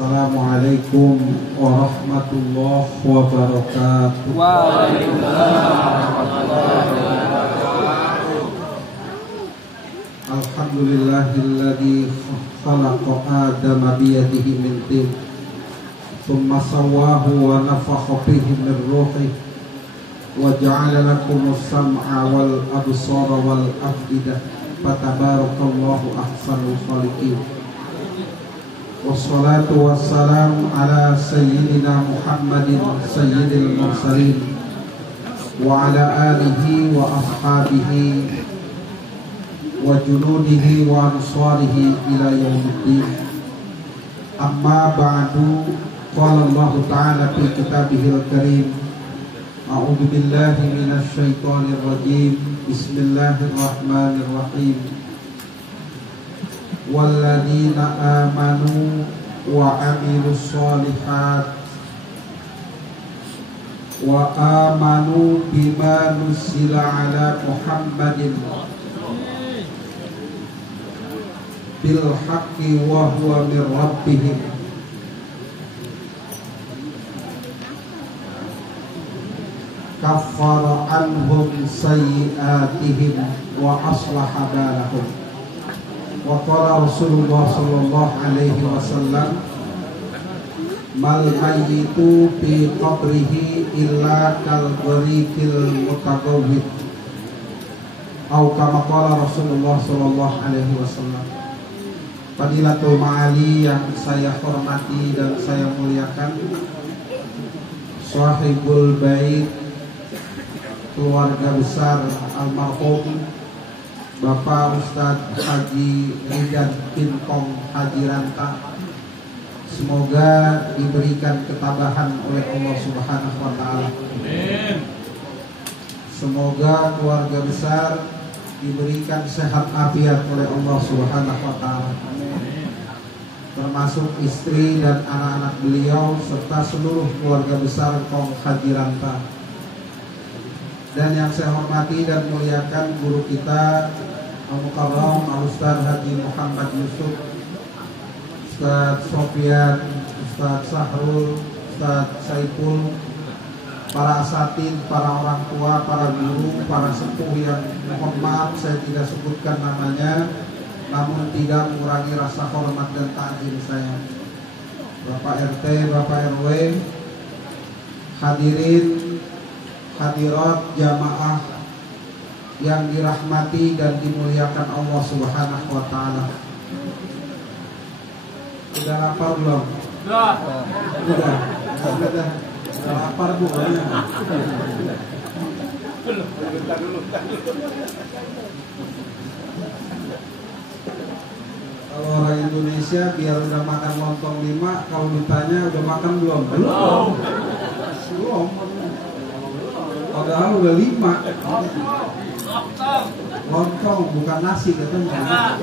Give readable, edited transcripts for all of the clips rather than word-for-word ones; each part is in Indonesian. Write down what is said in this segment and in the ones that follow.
Assalamualaikum warahmatullahi wabarakatuh. Alhamdulillahilladzi khalaqa Adama biyadihi min tin thumma sawwahu wa nafakha fihi min ruhihi wa ja'ala lakumus sam'a wal absara wal af'idah fatabarakallahu ahsanul khaliqin. Wassalatu wassalamu ala sayyidina Muhammadin sayyidil mursalin wa ala alihi wa ashabihi wa junudihi wa ansarihi ila yaumiddin. Amma ba'du, qala Allah ta'ala fi kitabihil karim, a'udzu billahi minasy syaithanir rajim, bismillahirrahmanirrahim. Walladzina amanu wa amilus sholihat wa amanu bima nuzila ala Muhammadin bil haqqi wa huwa min rabbihim kaffara anhum sayyi'atihim wa aslaha balahum. Wa qala Rasulullah sallallahu alaihi wasallam, mal mayyitu fi qabrihi illa kal gharikil mutagawwid, atau kama qala Rasulullah sallallahu alaihi wasallam. Fadilatul ma'ali yang saya hormati dan saya muliakan, sahibul bait, keluarga besar almarhum Bapak Ustadz Haji Ridan Kinkong Haji Ranta, semoga diberikan ketabahan oleh Allah Subhanahu wa Ta'ala. Semoga keluarga besar diberikan sehat afiat oleh Allah Subhanahu wa Ta'ala, termasuk istri dan anak-anak beliau serta seluruh keluarga besar Kong Haji Ranta. Dan yang saya hormati dan muliakan guru kita Al-Mukarram Al-Ustaz Haji Muhammad Yusuf, Ustaz Sofyan, Ustaz Sahrul, Ustaz Saiful, para asatid, para orang tua, para guru, para sepuh yang mohon maaf saya tidak sebutkan namanya, namun tidak mengurangi rasa hormat dan ta'zim saya. Bapak RT, Bapak RW, hadirin hadirat jamaah yang dirahmati dan dimuliakan Allah Subhanahu wa Ta'ala. Sudah lapar belum? Sudah. Sudah lapar Bu. Kalau orang Indonesia biar udah makan lontong 5, kalau ditanya udah makan belum? Belum. Padahal udah 5. Lontong bukan nasi katanya.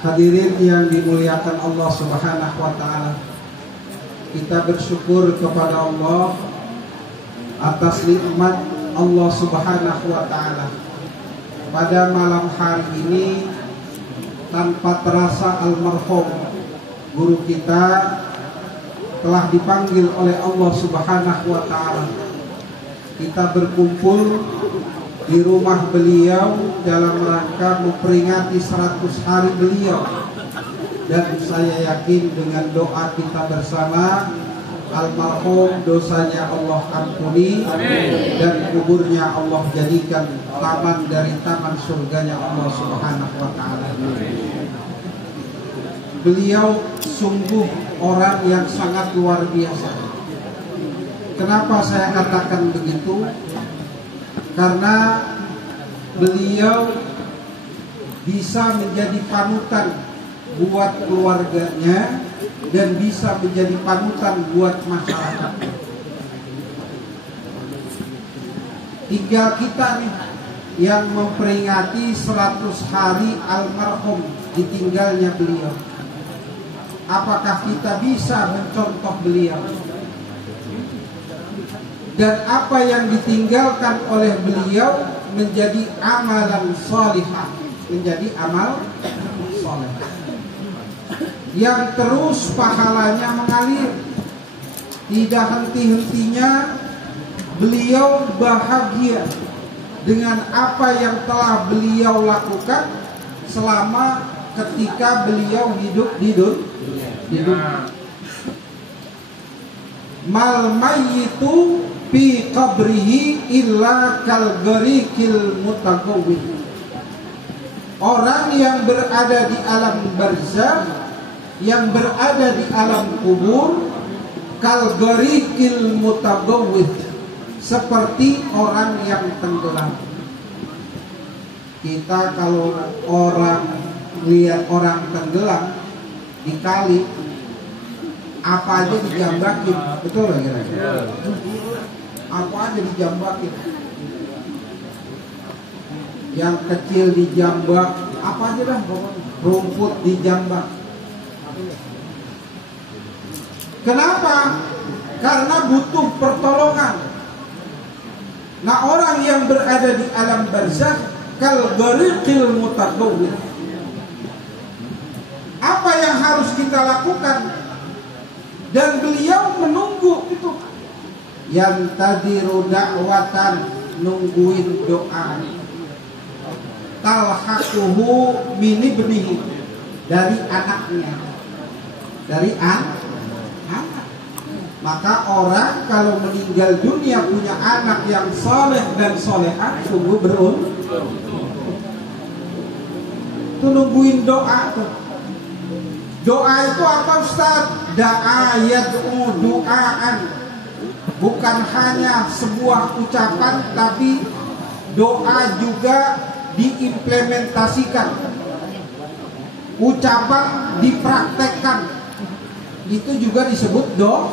Hadirin yang dimuliakan Allah Subhanahu wa Ta'ala, kita bersyukur kepada Allah atas nikmat Allah Subhanahu wa Ta'ala. Pada malam hari ini tanpa terasa almarhum guru kita telah dipanggil oleh Allah Subhanahu wa Ta'ala. Kita berkumpul di rumah beliau dalam rangka memperingati 100 hari beliau. Dan saya yakin dengan doa kita bersama, almarhum dosanya Allah ampuni, dan kuburnya Allah jadikan taman dari taman surganya Allah Subhanahu wa Ta'ala. Beliau sungguh orang yang sangat luar biasa. Kenapa saya katakan begitu? Karena beliau bisa menjadi panutan buat keluarganya dan bisa menjadi panutan buat masyarakat. Tinggal kita nih yang memperingati 100 hari almarhum ditinggalnya beliau. Apakah kita bisa mencontoh beliau? Dan apa yang ditinggalkan oleh beliau menjadi amalan salihah, menjadi amal saleh. yang terus pahalanya mengalir. Tidak henti-hentinya beliau bahagia dengan apa yang telah beliau lakukan selama ketika beliau hidup di dunia. Mal mayyitu fi qabrihi illa kal gharikil mutaqawwid. Orang yang berada di alam barzakh, yang berada di alam kubur, kal gharikil mutaqawwid, seperti orang yang tenggelam. Kita kalau orang lihat orang tenggelam di kali, apa aja dijambakin, betul nggak kira-kira? Apa aja dijambakin. Yang kecil dijambak, apa aja dah, rumput dijambak. Kenapa? Karena butuh pertolongan. Nah, orang yang berada di alam barzakh kal ghariqil mutaqawwid. Apa yang harus kita lakukan? Dan beliau menunggu itu. Yang tadiru da'watan, nungguin doa. Talhaquhu min ibnihi, dari anaknya. Dari anak. Maka orang kalau meninggal dunia punya anak yang soleh dan solehah, sungguh beruntung. Itu nungguin doa tuh. Doa itu apa Ustaz? Da'a yad'u du'aan. Bukan hanya sebuah ucapan, tapi doa juga diimplementasikan. Ucapan dipraktekkan. Itu juga disebut doa.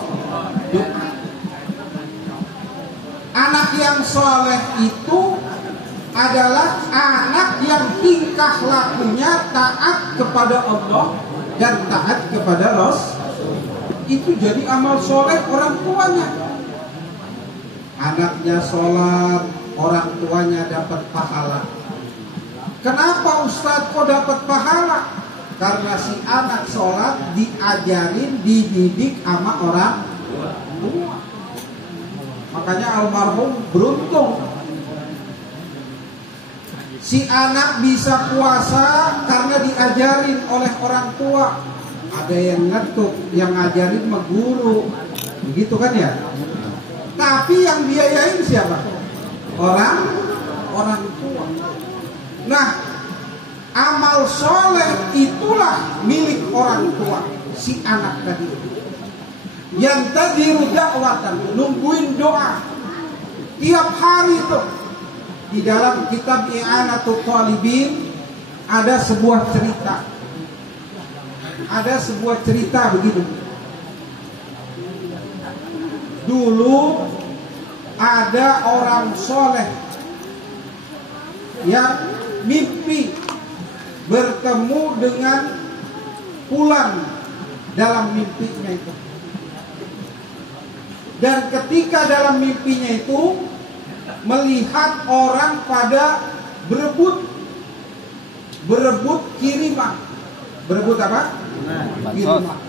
Anak yang soleh itu adalah anak yang tingkah lakunya taat kepada Allah dan taat kepada Rasul. Itu jadi amal soleh orang tuanya. Anaknya sholat, orang tuanya dapat pahala. Kenapa Ustadz kok dapat pahala? Karena si anak sholat diajarin, dididik sama orang tua. Makanya almarhum beruntung. Si anak bisa puasa karena diajarin oleh orang tua. Ada yang ngetuk, yang ngajarin mah guru. Begitu kan ya? Tapi yang biayain siapa? Orang tua. Nah, amal soleh itulah milik orang tua si anak tadi. Yang tadi da'watan, nungguin doa tiap hari itu. Di dalam kitab I'anatul Talibin ada sebuah cerita. Ada sebuah cerita begini. Dulu ada orang soleh yang mimpi bertemu dengan Fulan dalam mimpinya itu. Dan ketika dalam mimpinya itu melihat orang pada berebut kiriman. Berebut apa? Kiriman.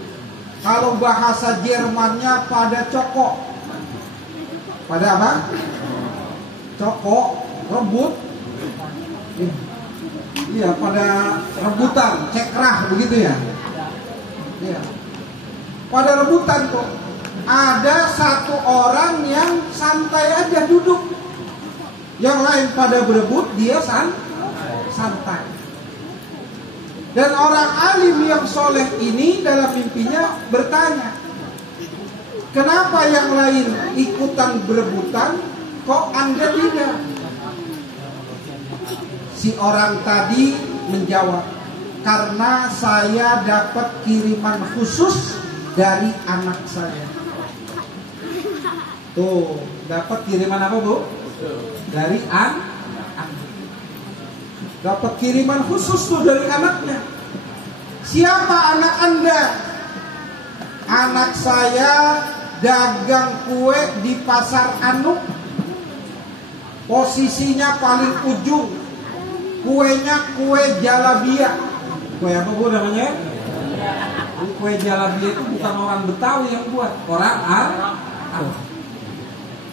Kalau bahasa Jermannya pada cokok. Pada apa? Cokok, rebut. Iya, pada rebutan, cekrah begitu ya. Iya. Pada rebutan kok. Ada satu orang yang santai aja duduk. Yang lain pada berebut, dia santai. Dan orang alim yang soleh ini dalam mimpinya bertanya, kenapa yang lain ikutan berebutan, kok Anda tidak? Si orang tadi menjawab, karena saya dapat kiriman khusus dari anak saya. Tuh, dapat kiriman apa Bu? Dari anak. Dapat kiriman khusus tuh dari anaknya. Siapa anak Anda? Anak saya dagang kue di pasar Anuk. Posisinya paling ujung. Kuenya kue jalabia. Kue apa Bu namanya? Kue jalabia itu bukan orang Betawi yang buat, orang Arab.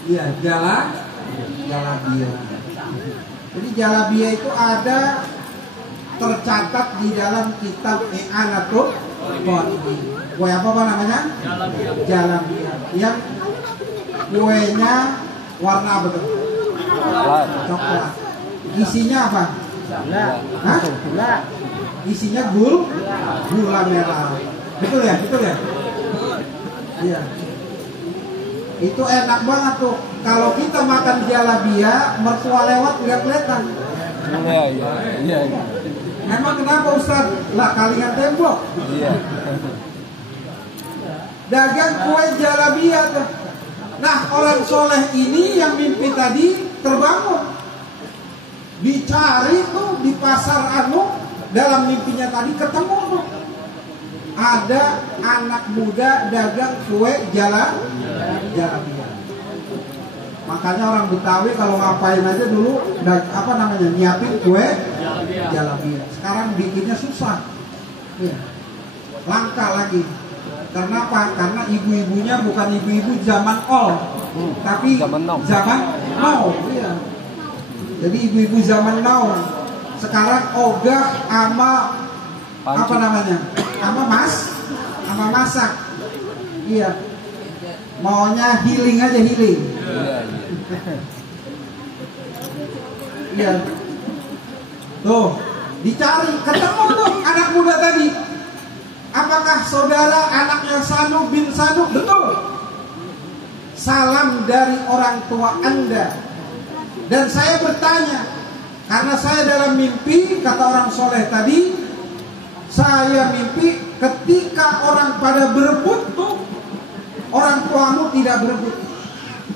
Iya, jalabia. Jadi jalabia itu ada tercatat di dalam kitab I'anatul Talibin. Kue apa namanya? Jalabia. Yang kuenya warna apa tuh? Coklat. Isinya apa? Hah? Isinya gula merah. Betul ya? Iya. Itu enak banget tuh. Kalau kita makan jalabia, mertua lewat nggak kelihatan. Iya. Memang kenapa Ustaz? Lah kalian tembok. Iya. Dagang kue jalabia tuh. Nah, orang soleh ini yang mimpi tadi terbangun. Dicari tuh di pasar dalam mimpinya tadi ketemu tuh. Ada anak muda dagang kue jalabia. Makanya orang Betawi kalau ngapain aja dulu nyiapin kue jalabia. Sekarang bikinnya susah. Ya. Langka lagi. Kenapa? Karena ibu-ibunya bukan ibu-ibu zaman tapi zaman now. Iya. Jadi ibu-ibu zaman now sekarang ogah ama ama masak. Iya. Maunya healing aja. Iya. Tuh, dicari, ketemu tuh anak muda tadi. Apakah saudara anaknya Sanu bin Sanu? Betul. Salam dari orang tua Anda. Dan saya bertanya, karena saya dalam mimpi, kata orang soleh tadi, saya mimpi ketika orang pada berebut tuh, orang tuamu tidak berebut.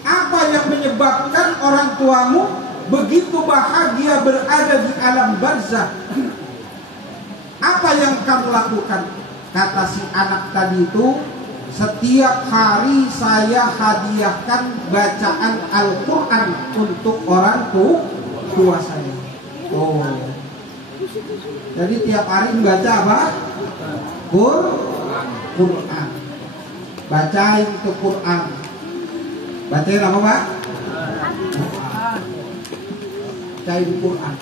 Apa yang menyebabkan orang tuamu begitu bahagia berada di alam barzakh? Apa yang kamu lakukan? Kata si anak tadi itu, setiap hari saya hadiahkan bacaan Al-Quran untuk orang tua saya. Oh, jadi tiap hari membaca apa? Quran. Bacain tuh Quran. Bacain apa, Pak? Bacain Quran.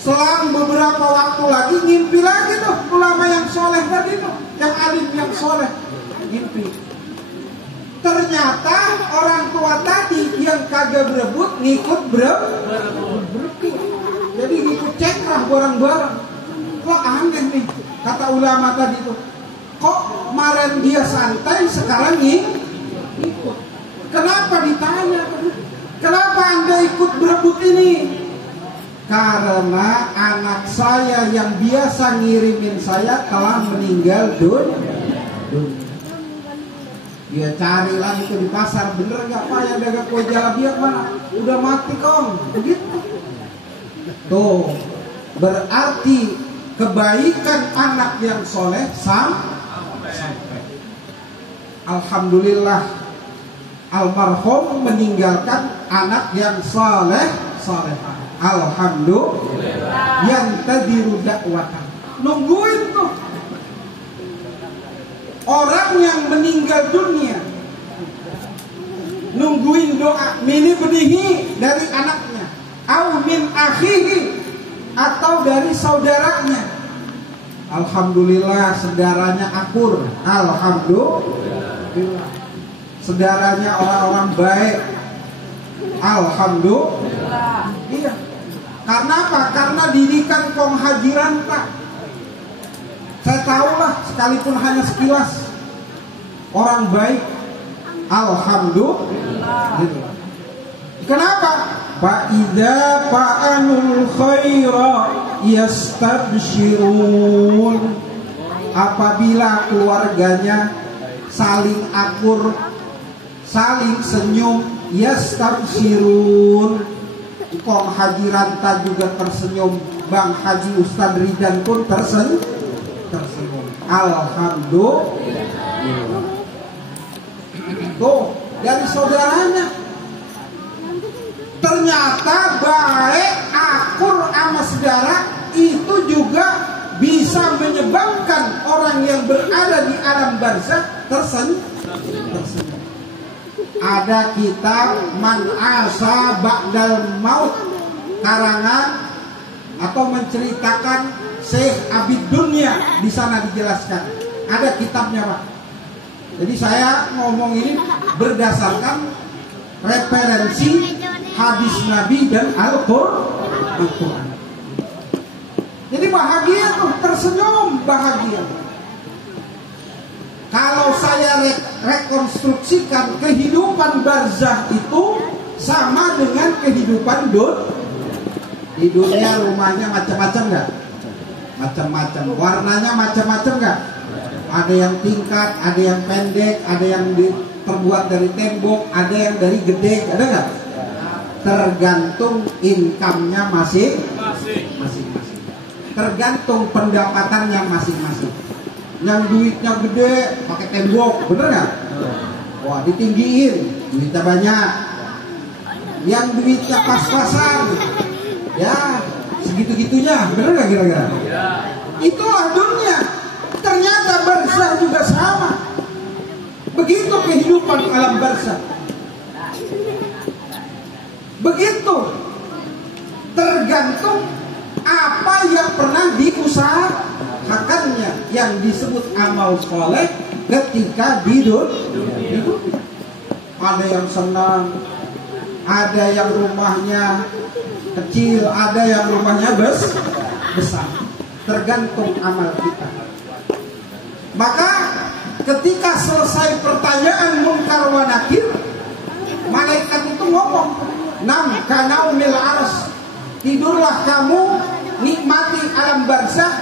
Selang beberapa waktu lagi ngimpi lagi tuh ulama yang soleh tadi tuh, yang alim yang soleh ngimpi. Ternyata orang tua tadi yang kagak berebut ngikut berebut. Jadi ngikut cekrah bareng-bareng. Kok aneh nih, kata ulama tadi tuh. Kok kemarin dia santai, sekarang ngikut. Kenapa ditanya? Kenapa Anda ikut berebut ini? Karena anak saya yang biasa ngirimin saya telah meninggal dunia. Dia cari lagi tuh di pasar, bener nggak Pak yang dagang kue jalabia mana? Udah mati Kong, begitu. Tuh, berarti kebaikan anak yang soleh sampai. Alhamdulillah, almarhum meninggalkan anak yang soleh. Alhamdulillah. Yang tadiru dakwatan. Nungguin tuh orang yang meninggal dunia, nungguin doa mini benihi dari anaknya, au min akhihi, atau dari saudaranya. Alhamdulillah, saudaranya akur. Alhamdulillah, saudaranya orang-orang baik. Alhamdulillah. Iya. Karena apa? Karena didikan Kong Haji Ranta. Saya tahulah, sekalipun hanya sekilas, orang baik. Alhamdulillah. Kenapa? Fa'idza fa'anul khaira yastabshirun. Apabila keluarganya saling akur, saling senyum, yastabshirun. Kong Haji Ranta juga tersenyum, Bang Haji Ustadz Ridan pun tersenyum. Alhamdulillah. Tuh, dari saudaranya ternyata baik akur sama saudara itu juga bisa bisa menyebabkan orang yang berada di alam barzakh tersenyum. Ada kitab Man Asa Ba'dal Maut, karangan atau menceritakan Syekh Abid Dunya. Di sana dijelaskan, ada kitabnya Pak. Jadi saya ngomong ini berdasarkan referensi hadis Nabi dan Al-Quran. Jadi bahagia tuh, tersenyum bahagia. Kalau saya rekonstruksikan kehidupan barzakh itu sama dengan kehidupan di dunia. Rumahnya macam-macam nggak? Macam-macam. Warnanya macam-macam nggak? Ada yang tingkat, ada yang pendek, ada yang terbuat dari tembok, ada yang dari gede, ada nggak? Tergantung income-nya masing-masing. Tergantung pendapatannya masing-masing. Yang duitnya gede pakai tembok, bener nggak? Wah, ditinggiin, duitnya banyak. Yang duitnya pas-pasan, ya segitu-gitunya, bener nggak kira-kira? Itulah dunia. Ternyata barzakh juga sama. Begitu kehidupan alam barzakh. Begitu. Tergantung apa yang pernah diusahakannya, yang disebut amal soleh ketika di dunia. Ada yang senang, ada yang rumahnya kecil, ada yang rumahnya besar. Tergantung amal kita. Maka ketika selesai pertanyaan Munkar wa Nakir, malaikat itu ngomong, "Nam kanaumil ars." Tidurlah kamu, nikmati alam barzakh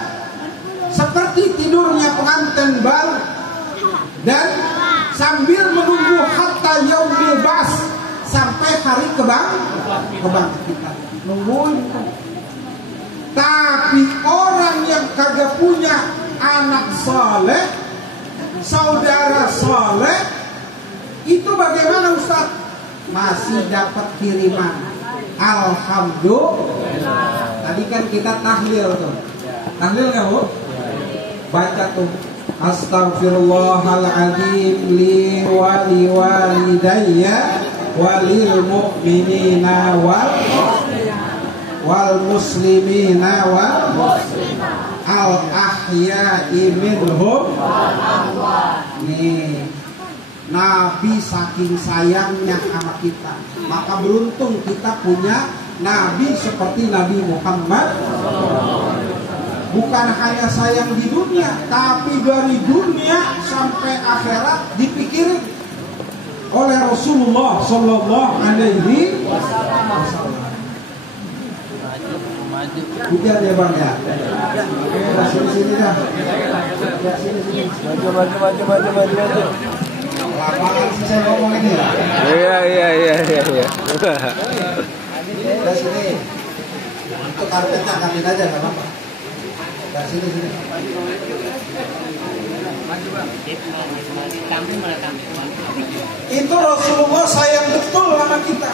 seperti tidurnya pengantin baru, dan sambil menunggu hatta yaumil ba'ts, sampai hari kebangkitan. Nungguin. Tapi orang yang kagak punya anak soleh, saudara soleh, itu bagaimana Ustaz? Masih dapat kiriman. Alhamdulillah. Tadi kan kita tahlil tuh. Tahlil nggak Bu? Baca tuh. Astaghfirullahaladzim li walidayya walil mu'minina wal muslimina wal al ahya'i minhum. Nih, Nabi saking sayangnya sama kita, maka beruntung kita punya Nabi seperti Nabi Muhammad. Bukan hanya sayang di dunia, tapi dari dunia sampai akhirat dipikirin oleh Rasulullah Sallallahu Alaihi Wasallam. Hujan ya Bang ya. Sini dah. Sini. Maju. Lapangan sih saya ngomong ini ya. Iya. Dari sini. Untuk karpetnya angkatin aja nggak apa-apa. Dari sini. Itu Rasulullah sayang betul sama kita.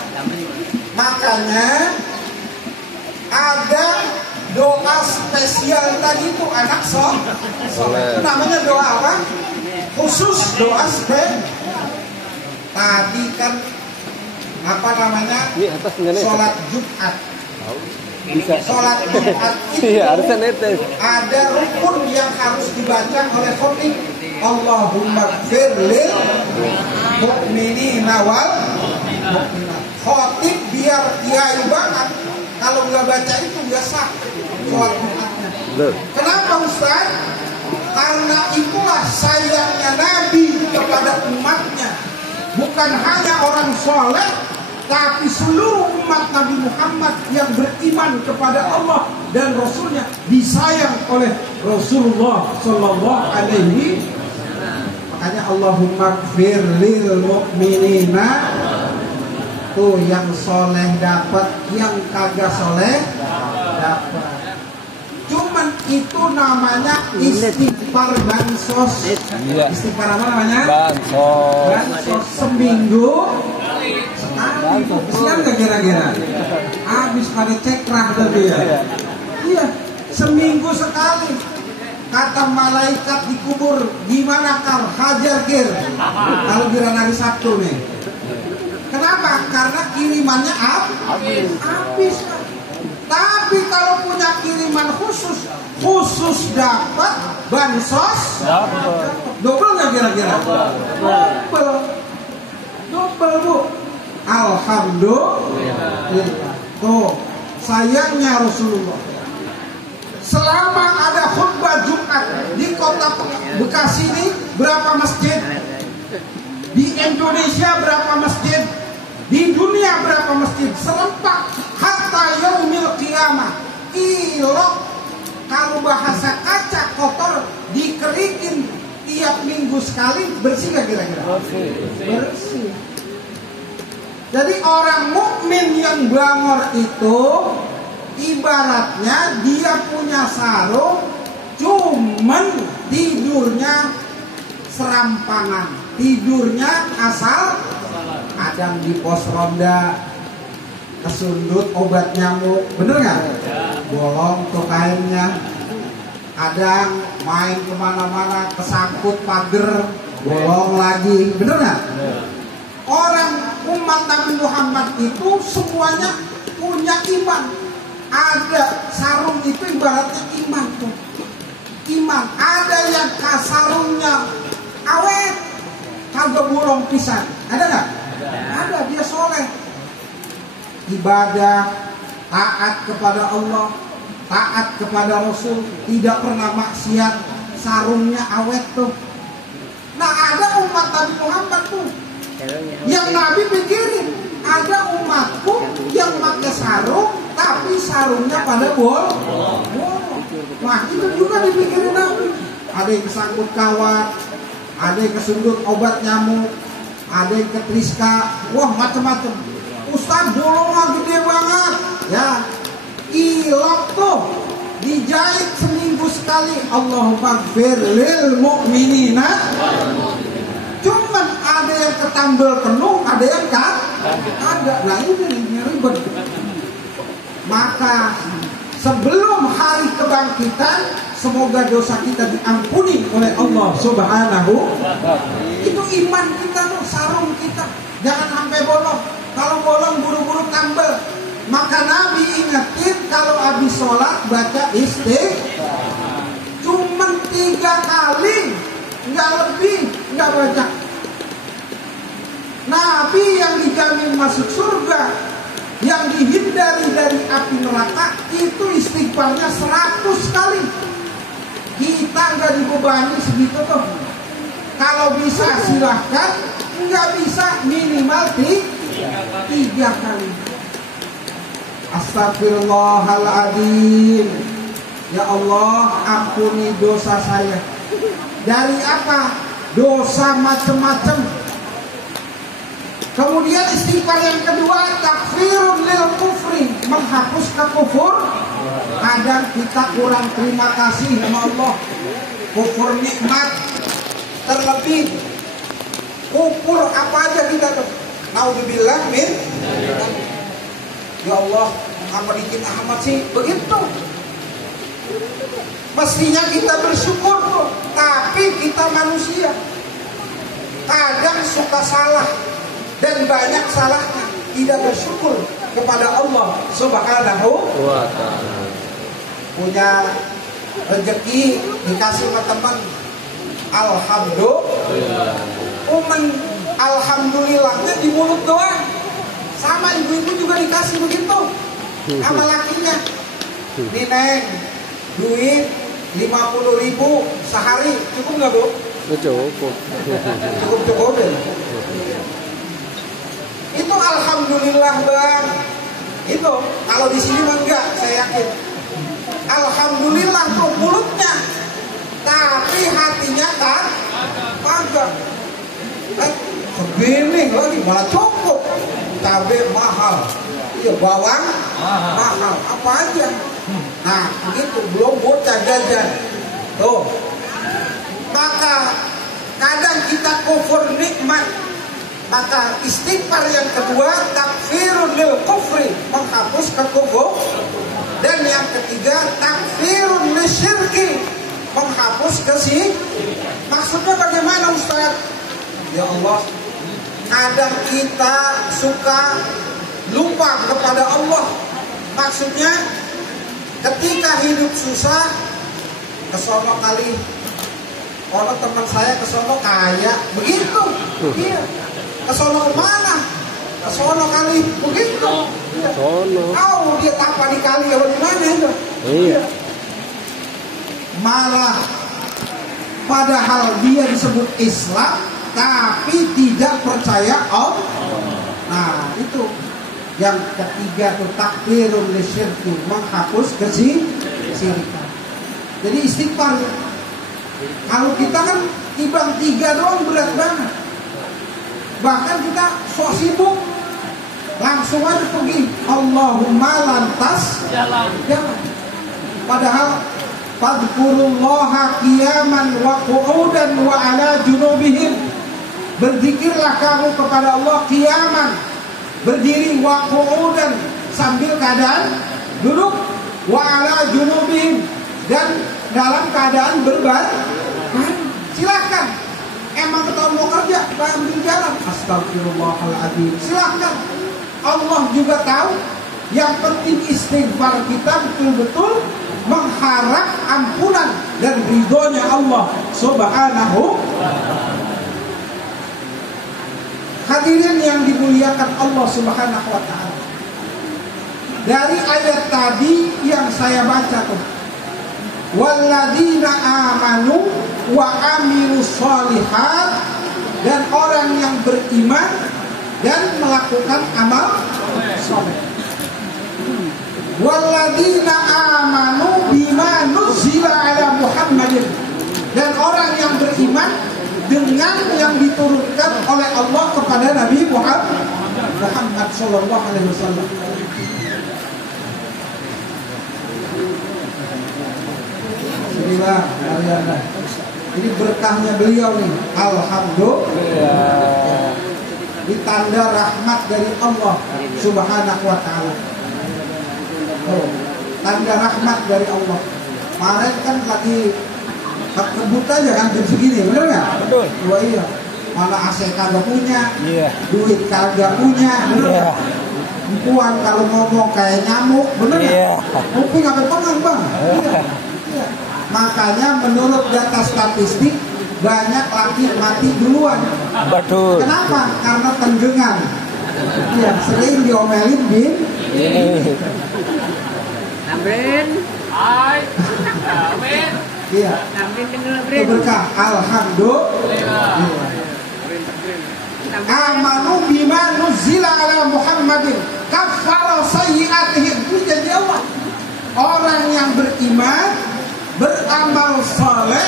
Makanya ada doa spesial tadi itu anak soleh. Namanya doa apa? Khusus doa spesial. Tadi kan apa namanya? Sholat Jumat. Sholat Jumat itu ada rukun yang harus dibaca oleh khotib. Allahumma firlil mu'minina wal mu'minat. Khotib biar kiai banget. Kalau nggak baca itu nggak sah sholat Jumatnya. Kenapa Ustaz? Karena itulah sayangnya Nabi kepada umatnya. Bukan hanya orang soleh, tapi seluruh umat Nabi Muhammad yang beriman kepada Allah dan Rasulnya disayang oleh Rasulullah Sallallahu Alaihi Wasallam. Makanya Allahumma gfir lil mu'minina. Tuh yang soleh dapat, yang kagak soleh dapat. Cuman itu namanya istighfar bansos. Istighfar apa namanya? Bansos seminggu sekali. Kesian gak kira-kira? Habis pada cekrah tadi ya. Iya, seminggu sekali. kata malaikat dikubur, gimana kal? Hajar kir. Kalau giliran hari Sabtu nih. Kenapa? Karena kirimannya habis. Tapi kalau punya kiriman khusus dapat bansos, double nggak kira-kira? Double bu. Alhamdulillah. Tuh, sayangnya Rasulullah. Selama ada khutbah Jumat di kota Bekasi ini berapa masjid? Di Indonesia berapa masjid? Di dunia berapa masjid? Serempak hatta yaumil qiyamah. Ilok, kalau bahasa kaca kotor dikeringin tiap minggu sekali, bersih gak kira-kira? Bersih. Jadi orang mukmin yang bangor itu ibaratnya dia punya sarung, cuman tidurnya serampangan, tidurnya asal kadang di pos ronda kesundut obat nyamuk, bener nggak? Bolong tuh kainnya, kadang main kemana-mana kesangkut pagar, bolong lagi, bener nggak? Orang umat Nabi Muhammad itu semuanya punya iman. Ada sarung itu ibaratnya iman tuh. Iman. Ada yang sarungnya awet, kagak bolong pisan. Ada nggak? Ada. Dia soleh. Ibadah, taat kepada Allah, taat kepada Rasul, tidak pernah maksiat, sarungnya awet tuh. Nah ada umat Nabi Muhammad tuh yang Nabi pikirin, ada umatku yang pakai sarung tapi sarungnya pada bolong. Nah itu juga dipikirin Nabi. Ada yang kesangkut kawat, ada yang kesundut obat nyamuk, ada yang ketriska, wah macam-macam. Ustaz bolongnya gede banget, ya ilok tuh dijahit seminggu sekali. Allahumma gfir lil mu'minina. Cuman ada yang ketambel penuh, ada yang kagak. Nah ini ribet. Maka sebelum hari kebangkitan, semoga dosa kita diampuni oleh Allah Subhanahu. Itu iman kita tuh, sarung kita. Jangan sampai bolong. Kalau bolong buru-buru tambel. Maka Nabi ingetin kalau habis sholat baca istighfar. Cuman 3 kali, nggak lebih, nggak banyak. Nabi yang dijamin masuk surga, yang dihindari dari api neraka, itu istighfarnya 100 kali. Kita nggak dibebani segitu tuh. Kalau bisa silahkan, nggak bisa minimal 3 kali. Astagfirullahaladzim. Ya Allah, ampuni dosa saya. Dari apa? Dosa macam-macam. Kemudian istighfar yang kedua, takfirun lil kufri, menghapus kekufur. Kadang kita kurang terima kasih sama Allah. Kufur nikmat, terlebih kufur apa aja kita tuh. Naudzubillah min. Ya Allah, apa bikin Ahmad sih begitu? Mestinya kita bersyukur tuh, tapi kita manusia. Kadang suka salah dan banyak salahnya, tidak bersyukur kepada Allah Subhanahu wa ta'ala. Punya rezeki dikasih sama teman, alhamdulillah. Alhamdulillahnya di mulut doang. Sama ibu-ibu juga dikasih begitu sama lakinya. Nih Neng, duit 50.000 sehari, cukup nggak Bu? Cukup. Cukup deh. Itu alhamdulillah Bang. Itu kalau di sini mah enggak, saya yakin. Alhamdulillah tuh mulutnya, tapi hatinya kan kagak. Segini lagi malah cukup. Cabai mahal, ya bawang mahal, apa aja. Nah begitu, belum bocah jajan tuh. Maka kadang kita kufur nikmat. Maka istighfar yang kedua, takfirun lil kufri, menghapus kekufur. Dan yang ketiga, takfirun lisyirki, menghapus maksudnya bagaimana Ustaz? Ya Allah, kadang kita suka lupa kepada Allah. Maksudnya ketika hidup susah, kesono kali orang teman saya kesono kaya, begitu. Iya. Kesono mana? Kesono kali, begitu. Iya. Oh, dia tanpa dikali apa di mana itu? Iya. Malah padahal dia disebut Islam tapi tidak percaya Allah. Nah, itu yang ketiga tuh takfirun lisyirki, menghapus kesyirikan. Jadi istighfar. Kalau kita kan timbang 3 doang berat banget. Bahkan kita sok sibuk, langsung aja pergi Allahumma lantas jalan. Padahal fadhkurullaha qiyaman wa qu'udan wa ala junubihim. Berzikirlah kamu kepada Allah qiyaman, berdiri, wa qu'udan, sambil keadaan duduk, wa ala junubihim, dan dalam keadaan berbaring. Silakan. Emang ketahuan mau kerja, ambil jalan. Astagfirullahaladzim. Silakan. Allah juga tahu. Yang penting istighfar kita betul-betul mengharap ampunan dan ridhonya Allah Subhanahu. Hadirin yang dimuliakan Allah Subhanahu wa ta'ala, dari ayat tadi yang saya baca tuh, walladzina amanu wa amilus sholihat, dan orang yang beriman dan melakukan amal saleh. Walladzina amanu bima nuzila ala Muhammadin, dan orang yang beriman dengan yang diturunkan oleh Allah kepada Nabi Muhammad sallallahu alaihi wasallam. Bismillah, Mariana. Ini berkahnya beliau nih. Alhamdulillah. Ini tanda rahmat dari Allah Subhanahu wa ta'ala. Oh, tanda rahmat dari Allah. Kemarin kan lagi kebut aja kan jam segini, bener nggak? Betul. Wah, iya. Mana AC kagak punya, duit kagak punya, bener nggak? Puan kalau ngomong kayak nyamuk, bener nggak? Kuping sampai pengang bang. Iya. Makanya menurut data statistik banyak laki mati duluan. Betul. Kenapa? Karena tenggengan. Iya, sering diomelin bin. Amin. Hai. Amin. Iya. Itu berkah. Alhamdulillah. Amanu bima nuzila ala Muhammadin kaffara sayyi'atihim. Itu janji Allah. Orang yang beriman, beramal saleh,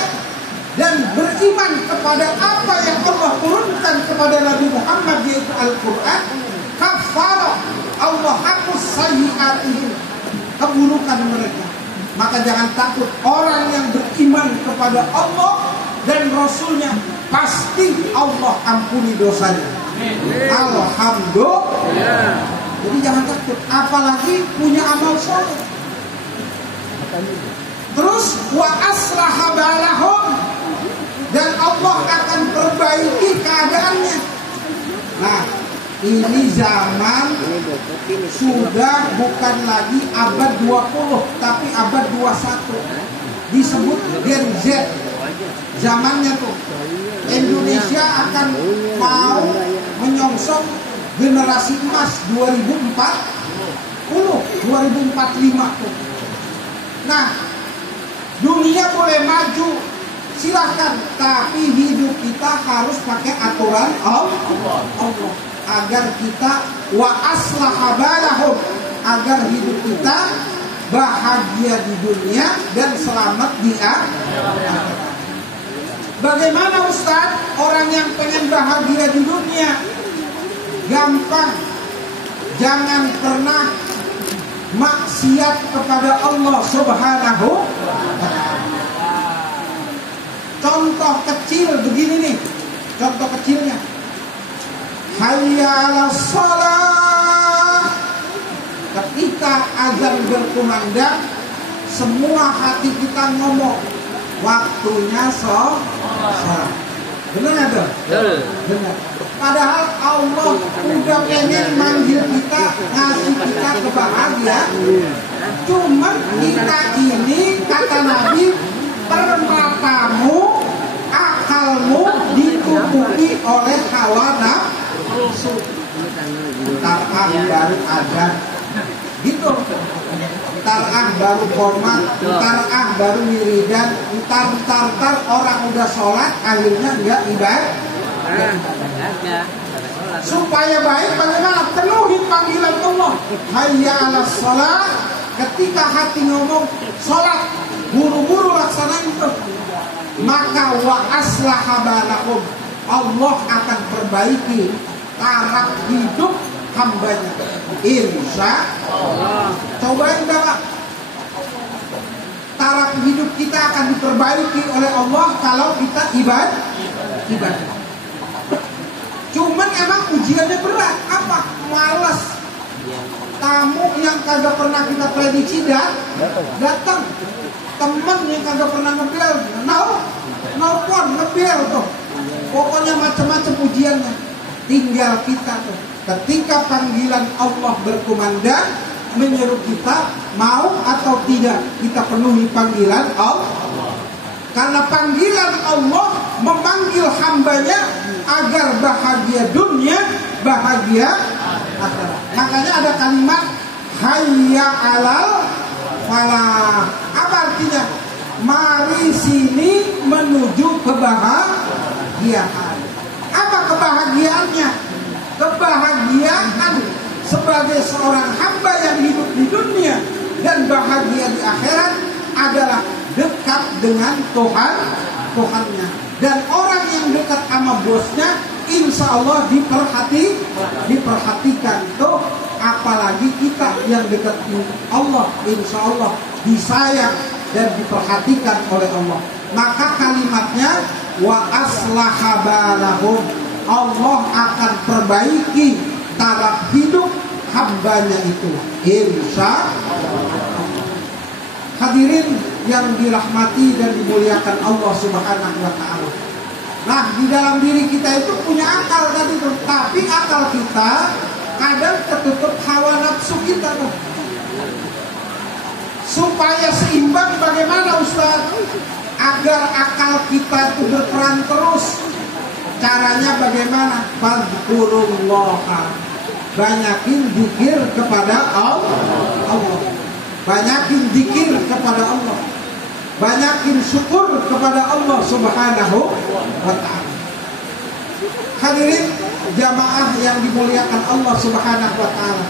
dan beriman kepada apa yang Allah turunkan kepada Nabi Muhammad, yaitu Al-Quran, kafara, Allah hapus sayyi'atihim, keburukan mereka. Maka jangan takut, orang yang beriman kepada Allah dan Rasulnya pasti Allah ampuni dosanya. Alhamdulillah. Jadi jangan takut, apalagi punya amal saleh. Terus wa aslaha balahum, dan Allah akan perbaiki keadaannya. Nah, ini zaman sudah bukan lagi abad 20 tapi abad 21. Disebut Gen Z. Zamannya tuh Indonesia akan mau menyongsong generasi emas 2045 tuh. Nah, dunia boleh maju, silakan, tapi hidup kita harus pakai aturan Allah, agar kita wa aslaha balahum, agar hidup kita bahagia di dunia dan selamat di akhirat. Bagaimana Ustaz orang yang pengen bahagia di dunia? Gampang, jangan pernah maksiat kepada Allah Subhanahu wa ta'ala. Contoh kecil begini nih, contoh kecilnya. Hayya 'alas shalah. Ketika azan berkumandang, semua hati kita ngomong, waktunya sholat. Benar nggak tuh? Benar. Padahal Allah udah pengen manggil kita, ngasih kita kebahagiaan. Cuman kita ini, kata Nabi, permatamu, akalmu ditutupi oleh hawa nafsu. Tarah baru ada, gitu. Tarah baru komat, tarah baru wiridan, tar orang udah sholat, akhirnya enggak ibadah. Supaya baik bagaimana? Penuhi panggilan Allah. Hayya 'alas shalah. Ketika hati ngomong sholat, buru-buru laksanain itu. Maka wa aslaha balakum, Allah akan perbaiki taraf hidup hambanya. Insya Allah. Cobain Bapak. Taraf hidup kita akan diperbaiki oleh Allah kalau kita ibadah. Cuman emang ujiannya berat. Apa? Malas. Tamu yang kagak pernah kita prediksi datang. Temen yang kagak pernah ngebel, nelpon ngebel tuh. Pokoknya macam-macam ujiannya. Tinggal kita tuh. Ketika panggilan Allah berkumandang menyeru kita, mau atau tidak kita penuhi panggilan Allah. Karena panggilan Allah memanggil hambanya agar bahagia dunia, bahagia akhirat. Makanya ada kalimat hayya 'alal falah. Apa artinya? Mari sini menuju kebahagiaan. Apa kebahagiaannya? Kebahagiaan sebagai seorang hamba yang hidup di dunia dan bahagia di akhirat adalah dekat dengan Tuhannya. Dan orang yang dekat sama bosnya, insya Allah diperhatikan tuh. Apalagi kita yang dekat Allah, insya Allah disayang dan diperhatikan oleh Allah. Maka kalimatnya wa aslaha balahum, Allah akan perbaiki taraf hidup hambanya itu, insya Allah. Hadirin yang dirahmati dan dimuliakan Allah Subhanahu wa ta'ala. Nah, di dalam diri kita itu punya akal tadi tuh, tapi akal kita kadang tertutup hawa nafsu kita tuh. Supaya seimbang bagaimana Ustaz? Agar akal kita itu berperan terus. Caranya bagaimana? Fadhkurullaha. Banyakin zikir kepada Allah. Banyakin zikir kepada Allah. Banyakin syukur kepada Allah Subhanahu wa ta'ala. Hadirin jamaah yang dimuliakan Allah Subhanahu wa ta'ala.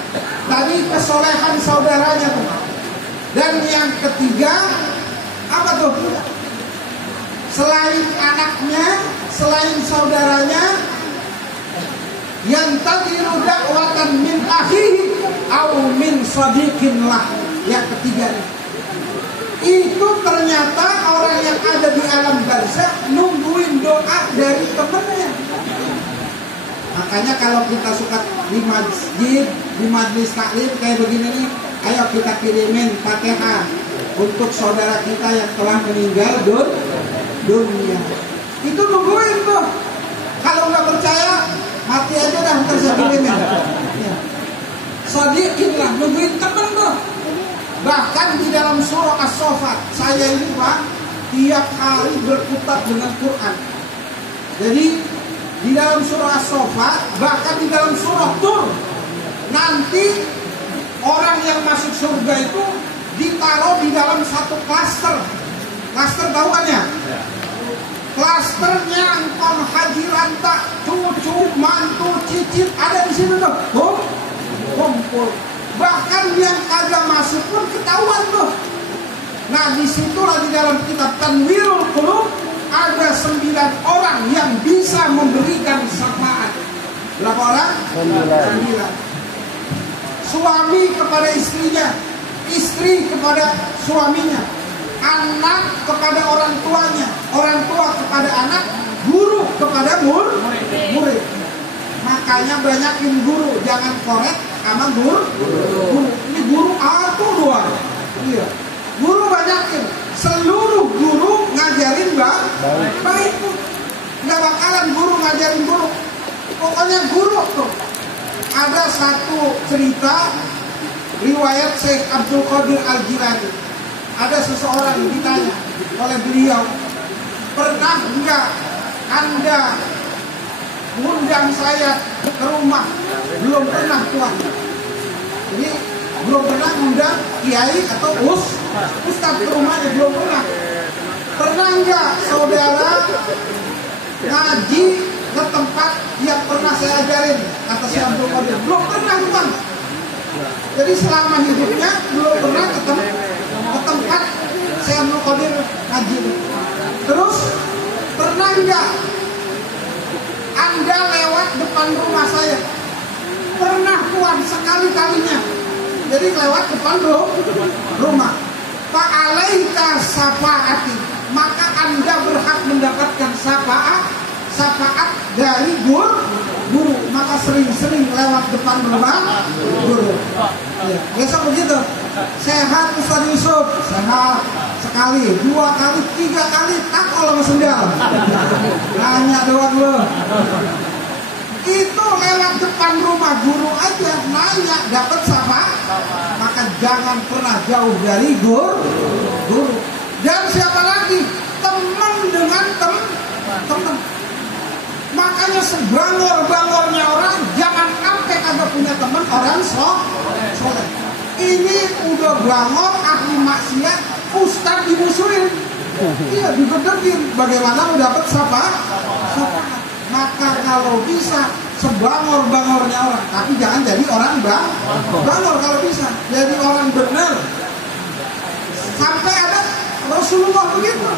Tadi kesolehan saudaranya tuh. Dan yang ketiga apa tuh? Selain anaknya, selain saudaranya, yang tadiru da'watan min akhihi aw min sadiqin lah. Yang ketiga itu ternyata orang yang ada di alam barzakh nungguin doa dari temannya. Makanya kalau kita suka di masjid, di majlis taklim kayak begini nih, ayo kita kirimin Fatihah untuk saudara kita yang telah meninggal dunia. Itu nungguin tuh. Kalau nggak percaya, mati aja dah ntar saya kirimin. Ya. Sadiqin lah, nungguin temen tuh. Bahkan di dalam surah As-Saffat, saya ini Pak tiap hari berkutat dengan Quran. Jadi di dalam surah As-Saffat, bahkan di dalam surah Tur, nanti orang yang masuk surga itu ditaruh di dalam satu klaster. Klaster tahu kan ya? Klasternya engkau haji ranta, cucu, mantu, cicit ada di sini tuh. Kumpul. Bahkan yang kagak masuk pun ketahuan tuh. Nah disitulah di dalam kitab Tanwirul Qulub ada 9 orang yang bisa memberikan syafaat. Berapa orang? 9. Suami kepada istrinya, istri kepada suaminya, anak kepada orang tuanya, orang tua kepada anak, guru kepada murid. Makanya banyakin guru, jangan korek sama guru. Ini guru aku doang. Iya. Guru banyakin. Seluruh guru ngajarin baik tuh. Nggak bakalan guru ngajarin guru. Pokoknya guru tuh. Ada satu cerita riwayat Syekh Abdul Qadir Al-Jilani. Ada seseorang ditanya oleh beliau, pernah enggak Anda undang saya ke rumah? Belum pernah tuan. Jadi belum pernah undang kiai atau ustadz ke rumahnya, belum pernah. Pernah enggak saudara ngaji ke tempat yang pernah saya ajarin? Kata Syekh Abdul Qadir, belum pernah tuan. Jadi selama hidupnya belum pernah ke tempat Syekh Abdul Qadir ngaji. Terus pernah enggak Anda lewat depan rumah saya? Pernah tuan, sekali-kalinya. Jadi lewat depan rumah. Fa'alaika syafaati, maka Anda berhak mendapatkan syafaat dari guru. Maka sering-sering lewat depan rumah guru. Ya, besok begitu. Sehat Ustaz Yusuf? Sehat. Sekali, 2 kali, 3 kali takol sama sendal. Nanya doang lo. Itu lewat depan rumah guru aja nanya dapat syafaat. Maka jangan pernah jauh dari guru. Dan siapa lagi? Teman dengan teman. Makanya sebangor-bangornya orang jangan sampai kagak punya teman orang soleh. Ini udah bangor ahli maksiat, ustaz dimusuhin. Iya, digedekin. Bagaimana mau dapat syafaat? Maka kalau bisa sebangor-bangornya orang, tapi jangan jadi orang bangor kalau bisa. Jadi orang benar. Sampai ada Rasulullah begitu.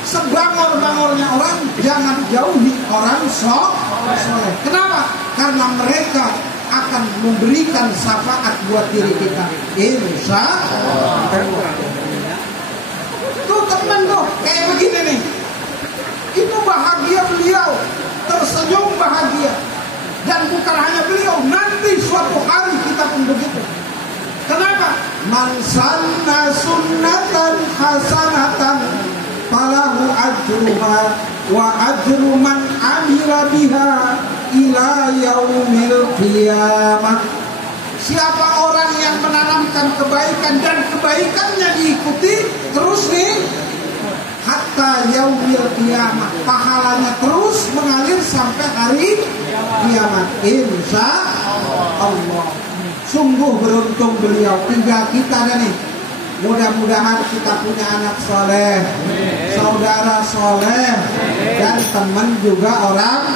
Sebangor-bangornya orang jangan jauhi orang soleh. Kenapa? Karena mereka akan memberikan syafaat buat diri kita. Insya Allah. Tuh teman tuh kayak begini nih. Itu bahagia beliau, tersenyum bahagia. Dan bukan hanya beliau, nanti suatu hari kita pun begitu. Kenapa? Man sanna sunnatan hasanatan falahu ajruha wa ajru man amila biha ila yaumil qiyamah. Siapa orang yang menanamkan kebaikan dan kebaikannya diikuti terus nih hatta yaumil qiyamah, pahalanya terus mengalir sampai hari kiamat. Insya Allah. Sungguh beruntung beliau. Tinggal kita ada nih. Mudah-mudahan kita punya anak soleh, saudara soleh, dan teman juga orang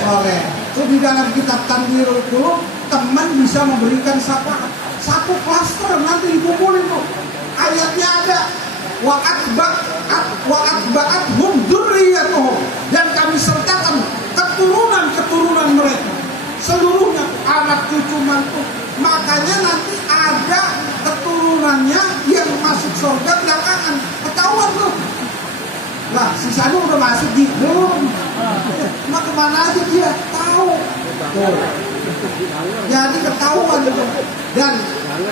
soleh. Itu di dalam kitab Tanwirul Qulub, teman bisa memberikan syafaat. Satu klaster nanti dikumpulin tuh. Ayatnya ada. Wa atba'athum dzurriyyatuhum, dan kami sertakan keturunan mereka seluruhnya, anak cucu mantu. Makanya nanti ada keturunannya yang masuk surga belakangan, ketahuan tuh. Lah sisanya udah masuk di belum. Cuma kemana aja dia tahu. Jadi ketahuan itu. Dan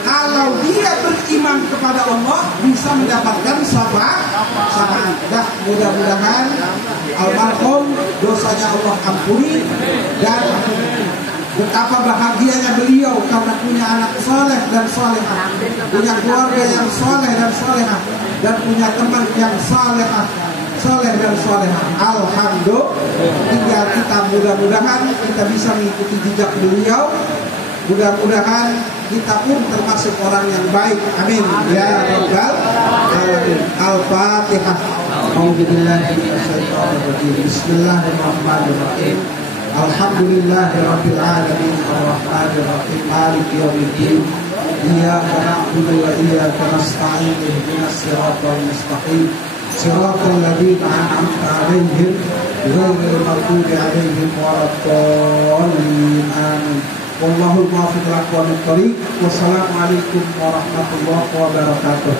kalau dia beriman kepada Allah bisa mendapatkan syafaat. Dah mudah-mudahan almarhum dosanya Allah ampuni, dan betapa bahagianya beliau karena punya anak soleh dan solehah, punya keluarga yang soleh dan solehah, dan punya teman yang soleh dan solehah. Alhamdulillah. Tinggal kita mudah-mudahan kita bisa mengikuti jejak beliau. Mudah-mudahan kita pun termasuk orang yang baik. Amin ya rabbal alamin. Al-Fatihah. Bismillahirrahmanirrahim. Alhamdulillahirabbil alamin arrahmanir rahim maliki yaumiddin. Iyyaka na'budu wa iyyaka nasta'in ihdinas siratal mustaqim siratal ladzina an'amta 'alaihim ghairil maghdubi 'alaihim waladdallin. Amin. Wallahul muwaffiq ila aqwamit thoriq. Wassalamualaikum warahmatullahi wabarakatuh.